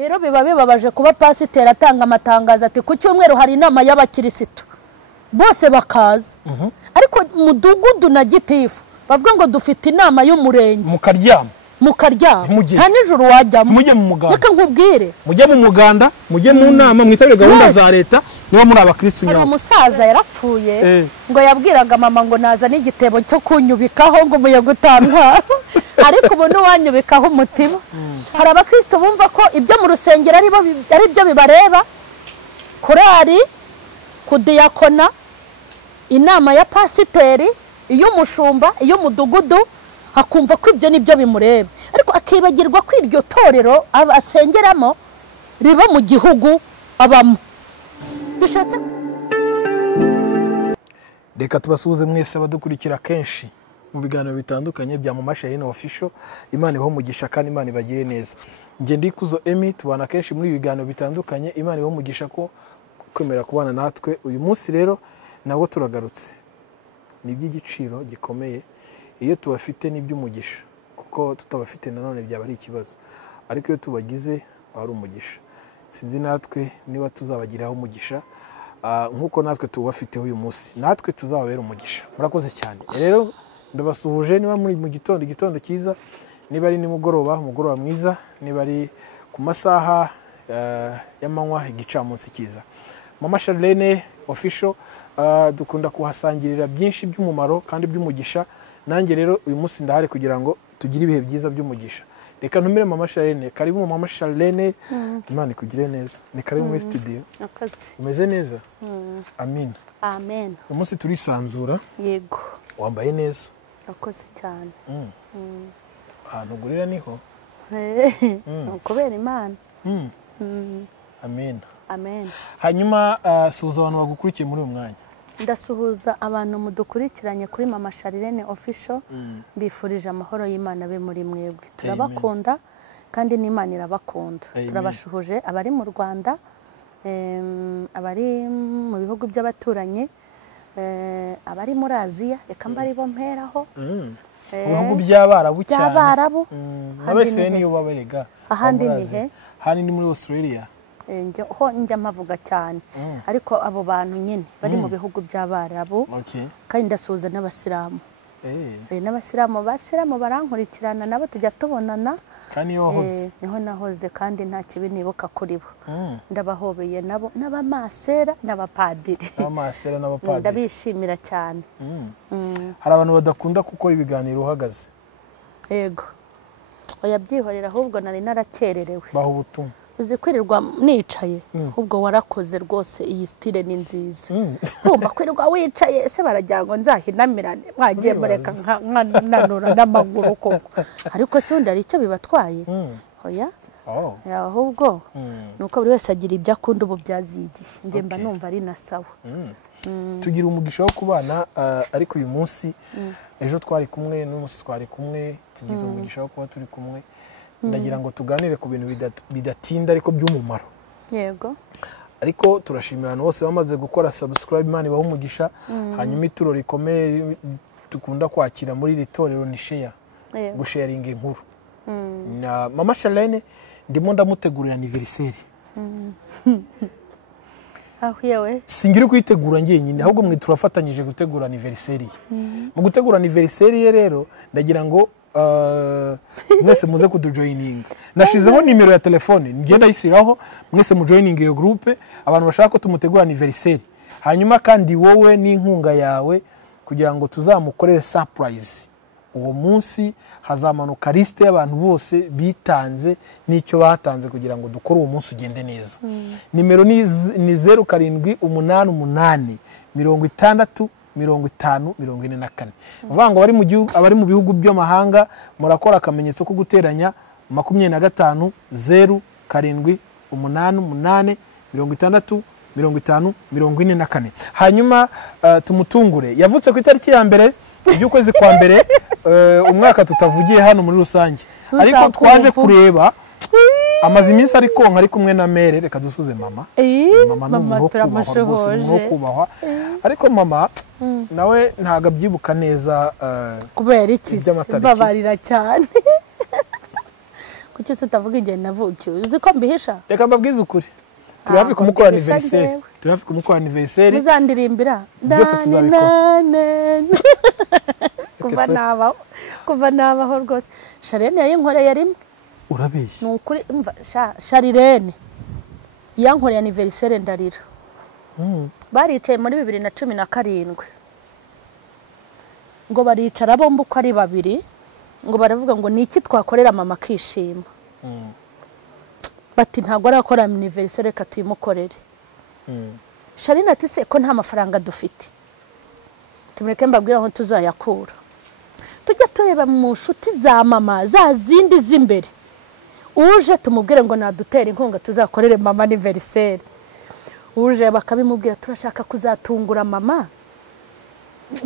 rero biba bibabaje kuba pasiteri atanga amatangazo ati ku cyumweru hari inama y'abakirisitu bose bakaza ariko mudugudu na gitifu bavuga ngo dufite inama y'umurenge mukaryama nta nijoro wajyamo mujye mu muganda reka nkubwire mujye mu muganda mujye mu nama mwitabire gahunda za leta niba muri abakristo nyabo umusaza yarapfuye ngo yabwiraga mama ngo naza n'igitebo cyo kunyubikaho ngo umuyaga utantwara ariko ubu n'uwanyubikaho umutima hari abakristo bumva ko ibyo mu rusengero ari byo bibareba korari kudiyakona inama ya pasiteri iy'umushumba iy'umudugudu akumva ko ibyo nibyo bimureba ariko akibagirwa ko iryo torero asengeramo riba mu gihugu abamo bishatse reka tubasuhuze mwese abadukurikira kenshi mu biganiro bitandukanye bya Mama Charlene Official. Imana ibahe umugisha kandi Imana ibagire neza. Nge Ndikuzo Emmy tubana kenshi muri biganiro bitandukanye. Imana ibahe umugisha ko kwemera kubana natwe uyu munsi rero nabo turagarutse. Ni by'igiciro gikomeye iyo tubafite n'iby'umugisha kuko tutabafite nanone byaba ari ikibazo ariko iyo tubagize ari umugisha. Sinzi natwe niba tuzabagiraho umugisha nkuko natwe tubafiteho uyu munsi natwe tuzababera umugisha. Murakoze cyane rero ndabasuhuje niba muri mu gitondo cyiza niba ari nimugoroba umugoroba mwiza niba ari ku masaha y'amanywa igicamunsi cyiza. Mama Charlene Official dukunda kuhasangirira byinshi by'umumaro kandi by'umugisha. Nanjye rero uyu munsi ndahari kugira ngo tugire ibihe byiza by'umugisha. Reka ntumire Mama Charlene. Karibu Mama Charlene. Imana ikugire neza. Ni karibu muri studio. Akazi. Umeze neza? Amen. Amen. Uyu munsi turisanzura. Yego. Wambaye neza. Akoze cyane. Ahantu ugurira niho? Kubera Imana. Amen. Amen. Hanyuma suhuza abantu bagukurikiye muri uyu mwanya. Ndasuhuza abantu mudukurikiranye kuri Mama Charlene Official. Bifurije amahoro y'Imana be muri mwebwe. Turabakunda kandi n'Imana irabakunda. Turabashuhuje abari mu Rwanda, abari mu bihugu by'abaturanyi, abari muri Aziya, reka mbari bo mperaho. Ibihugu by'Abarabu cyane. By'Abarabu. Abese niyo baberega. Ahandi ni he? Hani ni muri Australia. Ho njya mpavuga cyane ariko abo bantu nyine bari mu bihugu by'Abarabu kandi ndasuhuza n'abasilamu n'abasilamu barankurikirana nabo tujya tubonana kandi niho nahoze kandi nta kibi nibuka kuri bo ndabahobeye nabo n'abamasera n'abapadiri ndabishimira cyane. Hari abantu badakunda gukora ibiganiro uhagaze yego oya byihorera ahubwo nari narakererewe baho ubutumwa uzikwirirwa nicaye ubwo warakoze rwose iyi style ni nziza kumva kwirirwa wicaye ese baragira ngo nzahinamirane mwagiye mureka nkananura n'amaguru koko ariko se undi ari icyo bibatwaye oya ahubwo nuko buri wese agira ibyo akunda ubu byazigiye nge mba numva ari na sawa. Tugira umugisha wo kubana ariko uyu munsi ejo twari kumwe n'umunsi twari kumwe tugize umugisha wo kuba turi kumwe. Ndagira ngo tuganire ku bintu bidatinda ariko by'umumaro. Yego. Ariko turashimira abantu bose bamaze gukora subscribe. Imana ibahe umugisha. Hanyuma ituro rikomeye dukunda kwakira muri iri torero ni share. Gusharinga inkuru. Na Mama Charlene ndimo ndamutegurira anniversaire. Yewe. Singiri kwitegura ngiye nyine ahubwo mwe turafatanyije gutegura anniversaire. Mu gutegura anniversaire rero ndagira ngo mwese muze kudujoininga. Nashizeho nimero ya telefone ngenda yisiraho mwese mu joining iyo groupe abantu bashaka ko tumutegura anniversaire. Hanyuma kandi wowe n'inkunga yawe kugira ngo tuzamukorere surprise. Uwo munsi hazamanuka liste y'abantu bose bitanze n'icyo batanze kugira ngo dukore uwo munsi ugende neza. Nimero ni 0788 50 54. Uvuga ngo abari mu bihugu by'amahanga murakora akamenyetso ko guteranya 25 0 7 8 8 50 54. Hanyuma tumutungure yavutse ku itariki ya mbere y'ukwezi kwa mbere umwaka tutavugiye hano muri rusange ariko twaje kureba amazi iminsi ariko nkari kumwe na mere reka dusuze mama. Mama turamushohoje kubahwa ariko mama nawe ntago abyibuka neza kubera iki babarira cyane kuki se utavuga igihe navukiye uzi ko mbihisha reka mbabwize ukuri turi hafi kumukora anniversaire muzandirimbira byose tuzabikora kuva nabaho rwose Sharirene yayinkoreye rimwe urabeshya ni ukuri Sharirene yankoreye anniversaire ndarira baricaye muri 2017 ngo baricara bombi uko ari babiri ngo baravuga ngo niki twakorera mama kishima bati ntago arakora anniversaire ka tuyimukorere Sharirene ati se ko nta mafaranga dufite tumureke mbabwira aho tuzayakura tujya tureba mu nshuti za mama za zindi z'imbere uje tumubwire ngo nadutera inkunga tuzakorere mama anniversaire uje bakabimubwira turashaka kuzatungura mama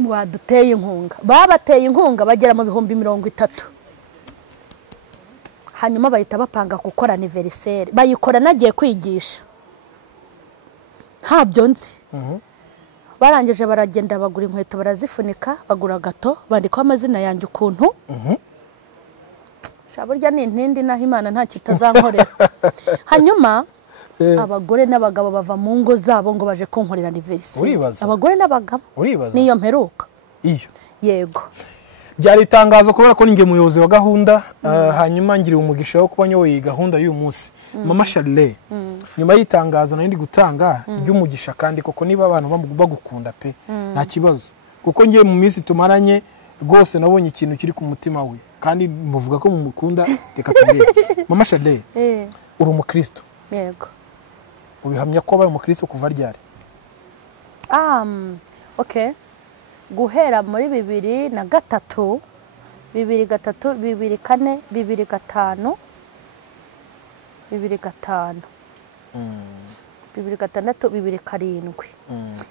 waduteye inkunga babateye inkunga bagera mu 30,000 hanyuma bahita bapanga gukora anniversaire bayikora nagiye kwigisha ntabyo nzi barangije baragenda bagura inkweto barazifunika bagura gato bandika amazina yanjye ukuntu shaburya ni intindi naho Imana nta kitazankorera hanyuma abagore n'abagabo bava mu ngo zabo ngo baje kunkorera anniversaire abagore n'abagabo niyo mperuka iyo yego byari itangazo kubera ko ninge muyobozi wa gahunda hanyuma ngiriye umugisha wo kuba nyoboye gahunda y'uyu munsi mama Sharirene nyuma y'itangazo nari ndi gutanga ry'umugisha kandi koko niba abantu bagukunda pe nta kibazo kuko ngiye mu minsi tumaranye rwose nabonye ikintu kiri ku mutima we kandi muvuga ko mumukunda reka tubire mama Sharirene uri umukristo yego ubihamya ko abaye umukristo kuva ryari okay guhera muri 2003 2004 2005 2005 2006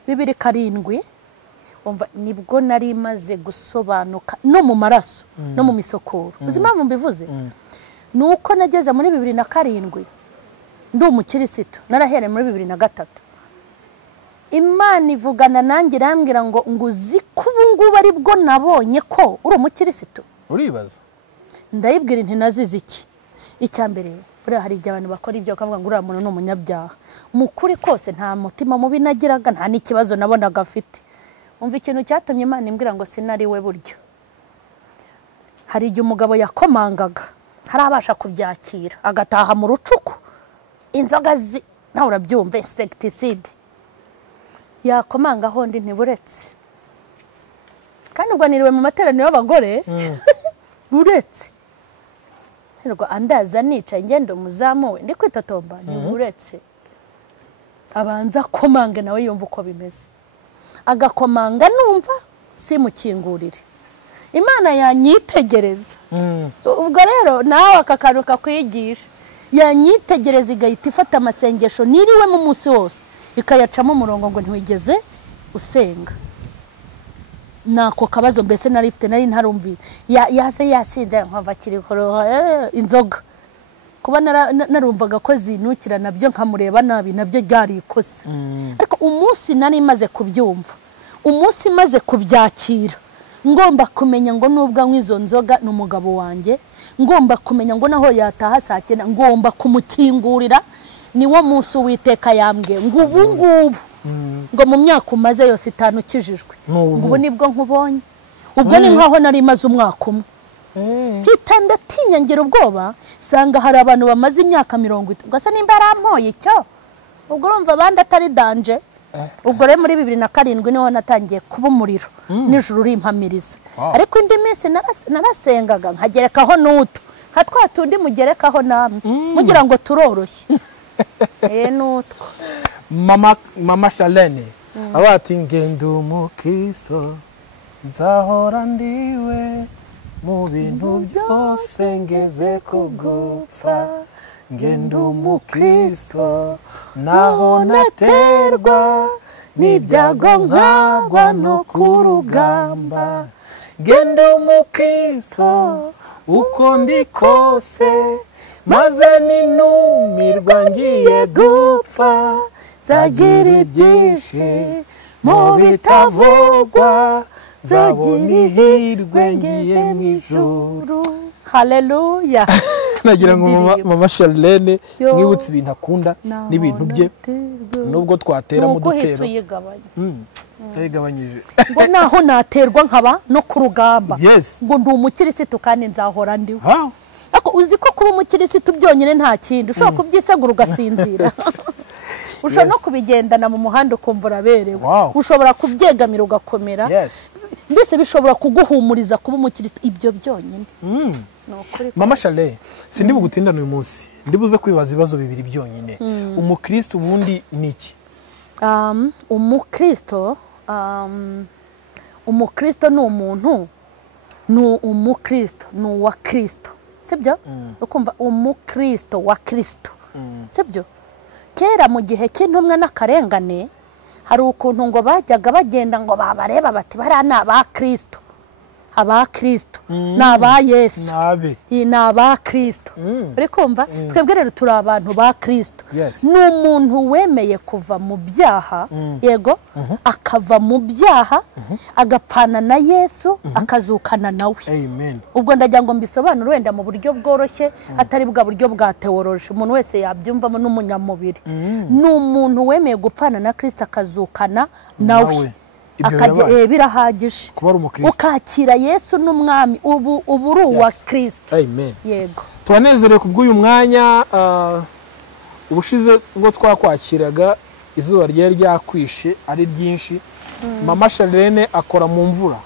2007 umva nibwo nari maze gusobanuka no mu maraso no mu misokoro uzima mu mbivuze nuko nageze muri 2007 ndi umukirisitu narahere muri 2003 Imana ivugana nanjye irambwira ngo nguzi kubunguba ari bwo nabonye ko uri umukirisitu uribaza ndayibwira inti nazize iki icyambere buri hari abantu bakora ibyo kavuga ngo uri umuntu n'umunyabyaha mukuri kose nta mutima mubi nagiraga nta n'ikibazo nabonaga afite umva ikintu cyatumye Imana imbwira ngo sinari we buryo hari igihe umugabo yakomangaga harabasha kubyakira agataha mu rucuku inzoga nawe urabyumva insecticide yakomanga hondi ntiburetse kandi ubwo niriwe mu materaniro y'abagore buretse nirwa andaza nicaye ngendo muzamuwe ndi kwitotomba ntiburetse abanza komange nawe yumva uko bimeze agakomanga numva simukingurire Imana yanyitegereza ubwo rero nawe akakaruka kwigisha yanyitegereza igahita ifata amasengesho niriwe mu munsi wose ikayacamo umurongo ngo ntiwigeze usenga nako kabazo mbese nari ifite nari ntarumvi yase yasinze nkava kiri inzoga kuba narumvaga ko zinukira nabyo nkamureba nabi nabyo byari ikose ariko umunsi nari maze kubyumva umunsi maze kubyakira ngomba kumenya ngo nubwo nk'izo nzoga n'umugabo wanjye ngomba kumenya ngo naho yataha saa 9 ngomba kumukingurira niwo munsi Uwiteka yambwiye ngo ubu ngubu ngo mu myaka umaze yose 5 ukijijwe ngo nibwo nkubonye ubwo ni nkaho nari maze umwaka umwe hita ndatinya ngira ubwoba sanga hari abantu bamaze imyaka 30 ugasa nimba arampoye icyo ubwo urumva bandi atari danje ubwo rero muri 2007 niho natangiye kuba umuriro nijuru rimpamiriza ariko indi minsi narasengaga nkagerekaho n'uto nka twatundi mugerekaho namwe mugira ngo turoroshye nutwo mama Sharirene abati ngendo umukristo nzahora ndiwe mu bintu byose ngeze kugupfa ngendo umukristo naho naterwa n'ibyago nkagwa no kurugamba ngendo umukristo uko ndi kose maze ninumirwa ngiye gupfa zagira ibyinshi mu bitavugwa zabona ihirwe ngiye mu ijuru haleluya nagira ngo mama Charlene mwibutse ibintu akunda n'ibintu bye nubwo twatera mu dutero yigabanyije ngo naho naterwa nkaba no ku rugamba ngo ndi umukirisitu kandi nzahora ndiwe ako uzi ko kuba umukirisitu byonyine nta kindi ushobora kubyisegura ugasinzira ushobora no kubigendana mu muhanda ukumva uraberewe ushobora kubyegamira ugakomera mbese bishobora kuguhumuriza kuba umukirisitu ibyo byonyine mama Charlene sindi bugutindana uyu munsi ndibuze kwibaza ibibazo bibiri byonyine umukristo ubundi niki umukristo ni umuntu ni umukristo ni uwa Kristo sibyo ukumva umukristo wa Kristo sibyo kera mu gihe cy'intumwa n'akarengane hari ukuntu ngo bajyaga bagenda ngo babareba bati bari aba Kristo aba Kristo n'aba Yesu n'aba Kristo uri kumva twebwe rero turi abantu ba Kristo ni umuntu wemeye kuva mu byaha yego akava mu byaha agapfana na Yesu akazukana nawe ubwo ndagira ngo mbisobanure wenda mu buryo bworoshye atari bwa buryo bwa teoloji umuntu wese yabyumvamo n'umunyamubiri ni umuntu wemeye gupfana na Kristo akazukana nawe akajya birahagije ukakira Yesu n'umwami ubu uri uwa Kristo yego tubanezerewe kubw'uyu mwanya ubushize ngo twakwakiraga izuba ryari ryakwishe ari ryinshi mama Charlene akora mu mvura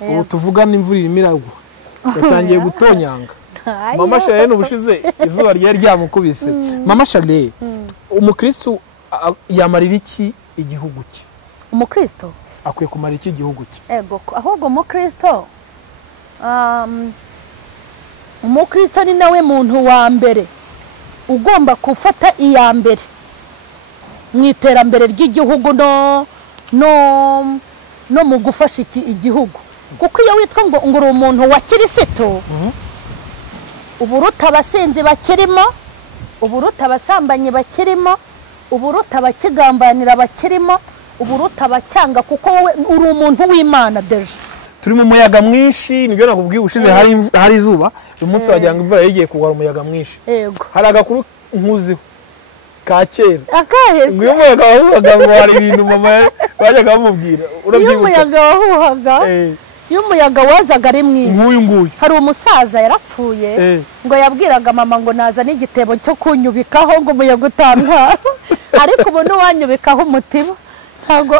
ubu tuvugana imvura irimo iragwa yatangiye gutonyanga mama Charlene ubushize izuba ryari ryamukubise mama Charlene umukristo yamarira iki igihugu cye umukristo akwiye kumara iki igihugu cye ego ahubwo umukristo ni nawe muntu wa mbere ugomba gufata iya mbere mu iterambere ry'igihugu no mu gufasha igihugu kuko iyo witwa ngo uri umuntu wa Kristo uburuta abasinzi bakirimo uburuta abasambanyi bakirimo uburuta abakigambanira bakirimo uburuta abacyanga kuko wowe uri umuntu w'Imana deje turi mu muyaga mwinshi nibyo nakubwiye ushize hari izuba uyu munsi wagira ngo imvura yigiye kugwa umuyaga mwinshi yego hari agakuru nkuziho ka kera akahese uyu muyaga wahuhaga ngo hari ibintu mama bajyaga bamubwira urabyibuka umuyaga wahuhaga iyo umuyaga wazaga ari mwinshi nguyu hari umusaza yarapfuye ngo yabwiraga mama ngo naza n'igitebo cyo kunyubikaho ngo umuyaga utantwara ariko ubu n'uwanyubikaho umutima ntabwo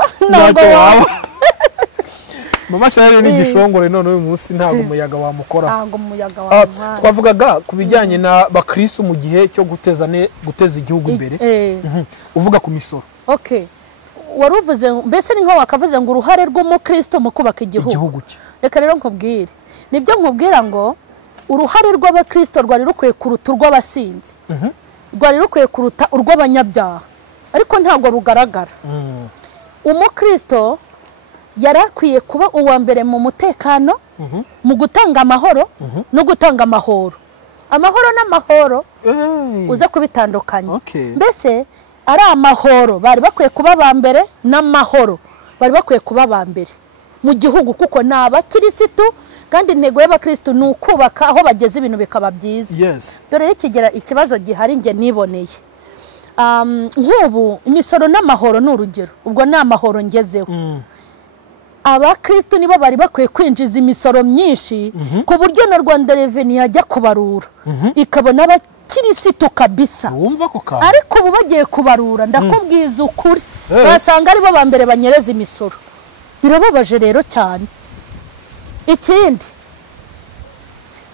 mama Charlene ni igishongore none uyu munsi ntabwo umuyaga wamukora ntabwo umuyaga wamukora twavugaga ku bijyanye na bakristo mu gihe cyo guteza igihugu imbere uvuga ku misoro waruvuze mbese ni nko wakavuze ngo uruhare rw'umukristo mu kubaka igihugu reka rero nkubwire nibyo nkubwira ngo uruhare rw'abakristo rwari rukwiye kuruta urw'abasinzi rwari rukwiye kuruta urw'abanyabyaha ariko ntabwo rugaragara umukristo yarakwiye kuba uwa mbere mu mutekano mu gutanga amahoro no gutanga amahoro n'amahoro uza kubitandukanya mbese ari amahoro bari bakwiye kuba ba mbere n'amahoro bari bakwiye kuba ba mbere mu gihugu kuko ni abakirisitu kandi intego y'abakristo ni ukubaka aho bageze ibintu bikaba byiza dore ikigera ikibazo gihari nge niboneye nk'ubu imisoro n'amahoro ni urugero ubwo ni amahoro ngezeho abakristo nibo bari bakwiye kwinjiza imisoro myinshi ku buryo na Rwanda Revenue yajya kubarura ikabona abakirisitu kabisa ariko ubu bagiye kubarura ndakubwiza ukuri basanga aribo ba mbere banyereza imisoro birababaje rero cyane ikindi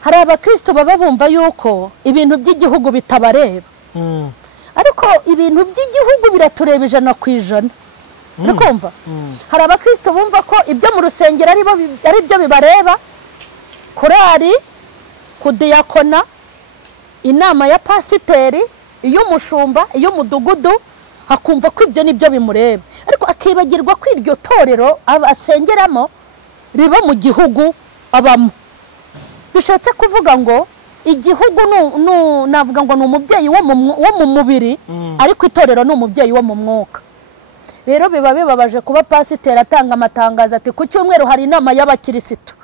hari abakristo baba bumva yuko ibintu by'igihugu bitabareba ariko ibintu by'igihugu biratureba 100%. Urikumva hari abakristo bumva ko ibyo mu rusengero ari byo bibareba korari kudiyakona inama ya pasiteri iyo mushumba iyo mudugudu hakumva ko ibyo nibyo bimureba ariko akibagirwa ko iryo torero abasengeramo riba mu gihugu abamo bishatse kuvuga ngo igihugu navuga ngo ni umubyeyi wo mu mubiri ariko itorero ni umubyeyi wo mu mwuka rero biba bibabaje kuba pasiteri atanga amatangazo ati ku cyumweru hari inama y'abakirisitu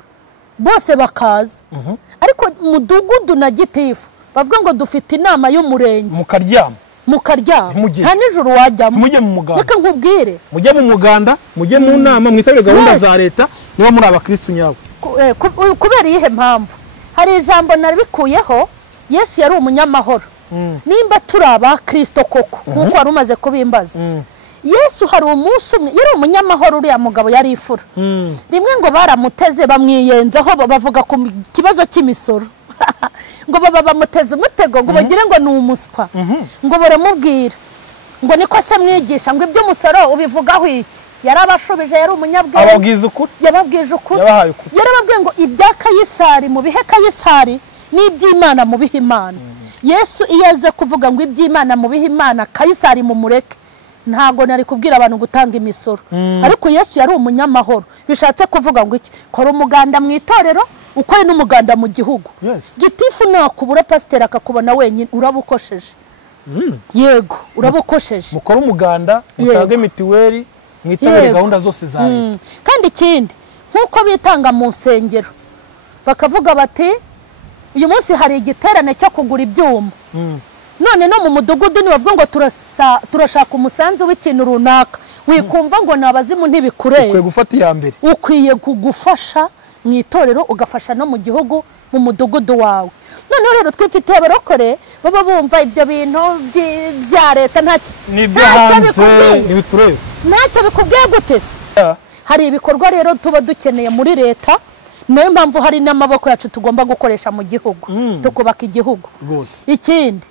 bose bakaza ariko mudugudu na gitifu bavuga ngo dufite inama y'umurenge mukaryama nta nijoro wajyamo mujye mu muganda reka nkubwire mujye mu muganda mujye mu nama mwitabire gahunda za leta niba muri abakristo nyabo kubera iyihe mpamvu hari ijambo nabikuyeho Yesu yari umunyamahoro nimba turi abakristo koko nkuko wari umaze kubimbaza Yesu hari umunsi umwe yari umunyamahoro uriya mugabo yari ifura rimwe ngo baramuteze bamwiyenzaho bavuga ku kibazo cy'imisoro ngo baba bamuteze umutego ngo bagire ngo ni umuswa ngo baramubwira ngo niko se mwigisha ngo iby'umusoro ubivugaho iki yarabashubije yari umunyabwenge yababwije ukuri yarababwiye ngo ibya Kayisari mu bihe Kayisari n'iby'Imana mu bihe Imana Yesu iyeze kuvuga ngo iby'Imana mu bihe Imana Kayisari mu mureke ntago nari kubwira abantu gutanga imisoro ariko Yesu yari umunyamahoro bishatse kuvuga ngo iki kora umuganda mu itorero ukore n'umuganda mu gihugu gitifu nakubura pasiteri akakubona wenyine urabukosheje yego urabukosheje mukora umuganda mutange mitiweli mwitabire gahunda zose za leta kandi ikindi nkuko bitanga mu nsengero bakavuga bati uyu munsi hari igiterane cyo kugura ibyuma none no mu mudugudu nibavuga ngo turashaka umusanzu w'ikintu runaka wikumva ngo nabazimu ntibikureye ukwiye gufata iya mbere ukwiye kugufasha mu itorero ugafasha no mu gihugu mu mudugudu wawe none rero twifitiye abarokore baba bumva ibyo bintu bya leta ntacyo bikubwiye gute hari ibikorwa rero tuba dukeneye muri leta niyo mpamvu hari n'amaboko yacu tugomba gukoresha mu gihugu tukubaka igihugu ikindi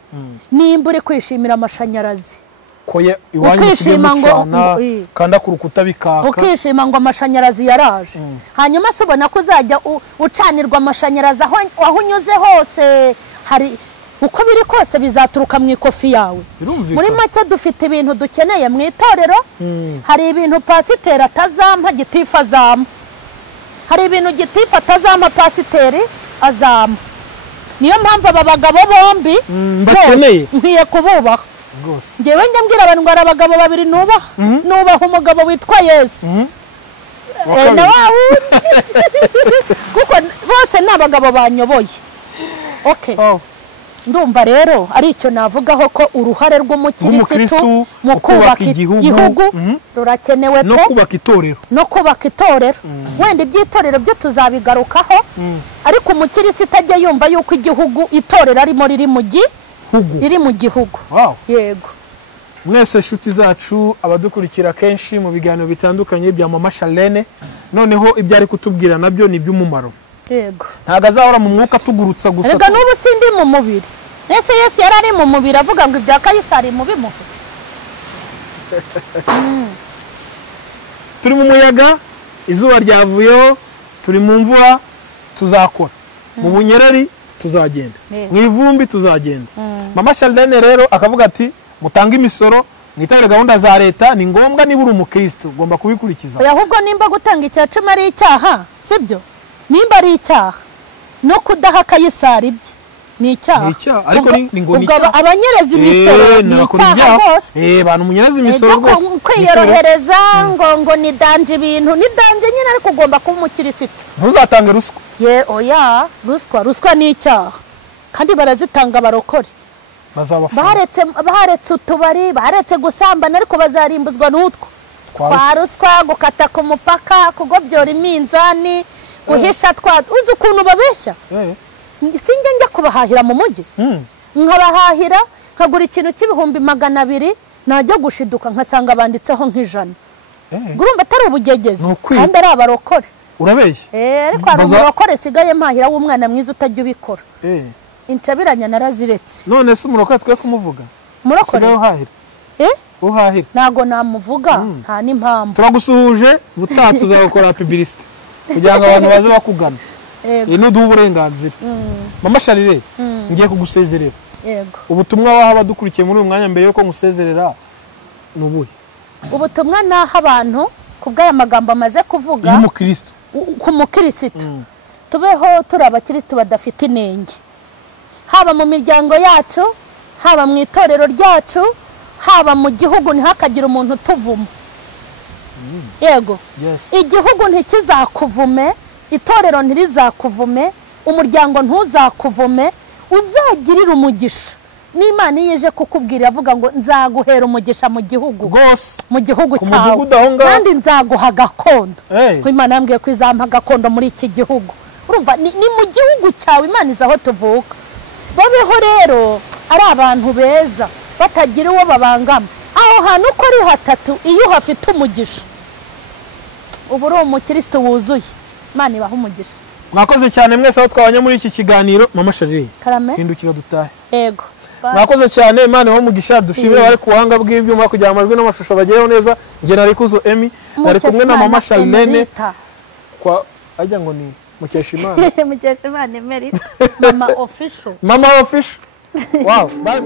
nimba uri kwishimira amashanyarazi ukishima ngo kanda ku rukuta bikaka ukishima ngo amashanyarazi yaraje hanyuma se ubona ko uzajya ucanirwa amashanyarazi aho unyuze hose hari uko biri kose bizaturuka mu ikofi yawe muri make dufite ibintu dukeneye mu itorero hari ibintu pasiteri atazampa gitifu azampa hari ibintu gitifu atazampa pasiteri azampa niyo mpamvu aba bagabo bombi bakeneye nkwiye kububaha ngewe njya mbwira abantu ngo ari abagabo babiri nubaha umugabo witwa Yesu na wa wundi kuko bose ni abagabo banyoboye ndumva rero ari icyo navugaho ko uruhare rw'umukirisitu mu kubaka igihugu rurakenewe no kubaka itorero wenda iby'itorero byo tuzabigarukaho ariko umukirisitu ajya yumva yuko igihugu itorero arimo riri mu gihugu yego mwese inshuti zacu abadukurikira kenshi mu biganiro bitandukanye bya Mama Charlene noneho ibyo ari kutubwira nabyo ni iby'umumaro yego ntago azahora mu mwuka tugurutsa gusa rega n'ubu sindi mu mubiri ese Yesu yari ari mu mubiri avuga ngo ibya Kayisari mu bimuhe turi mu muyaga izuba ryavuyeho turi mu mvura tuzakora mu bunyereri tuzagenda mu ivumbi tuzagenda Mama Charlene rero akavuga ati mutanga imisoro mwitabire gahunda za leta ni ngombwa niba uri umukristo ugomba kubikurikiza ahubwo nimba gutanga icyacumi ari icyaha sibyo nimba ari icyaha no kudaha Kayisari ibye ni icyaha ariko ni ngo ni abanyereza imisoro ni icyaha rwose abantu munyereza imisoro rwose kwiyorohereza ngo ni danje ibintu ni danje nyine ariko ugomba kuba umukirisitu ntuzatange ruswa oya ruswa ni icyaha kandi barazitanga abarokore baretse utubari baretse gusambana ariko bazarimbuzwa n'utwo kwa ruswa gukata ku mupaka kugobyora iminzani guhisha uzi ukuntu babeshya sinjye njya kubahahira mu mujyi nkabahahira nkagura ikintu cy'ibihumbi 200 najya gushiduka nkasanga banditseho nk'ijana urumva atari ubugegezi kandi ari abarokore urabeshya ariko hari umurokore sigaye mpahira w'umwana mwiza utajya ubikora incabiranya naraziretse none se umurokore twe kumuvuga umurokore uhahira ntago namuvuga nta n'impamvu turagusuhuje butaha tuzakora publicity kugira ngo abantu baze bakugana ino duha uburenganzira Mama Charlene ngiye kugusezerera ubutumwa waha abadukurikiye muri uyu mwanya mbere yuko ngusezerera ni ubuhe ubutumwa naha abantu kubw'aya magambo amaze kuvuga y'umukristo ku mukirisitu tubeho turi abakirisitu badafite inenge haba mu miryango yacu haba mu itorero ryacu haba mu gihugu ntihakagira umuntu utuvuma yego igihugu ntikizakuvume itorero ntirizakuvume umuryango ntuzakuvume uzagirira umugisha n'Imana yeje kukubwira avuga ngo nzaguhera umugisha mu gihugu rwose mu gihugu ku cyawe mudugudu aho ngaho. kandi nzaguha gakondo Eh. ko Imana yambwiye ko izampa gakondo muri iki gihugu urumva ni mu gihugu cyawe Imana izaho tuvuka babeho rero ari abantu beza batagira uwo babangama aho hantu uko ari hatatu iyo hafite umugisha ubu uri umukristo wuzuye Imana ibaha umugisha. Mwakoze cyane mwese aho twabanye muri iki kiganiro. Mama Charlie Karame hindukira dutahe. yego Mwakoze cyane Imana ibaha umugisha. Dushimire bari ku buhanga bw'ibyuma kugira amajwi n'amashusho bagereho neza. Nge nari Kuzo Emmy nari kumwe na Mama Charlene kwa ajya ngo ni Mukeshimana Mukeshimana Emerita Mama official Mama official. Wow, bye.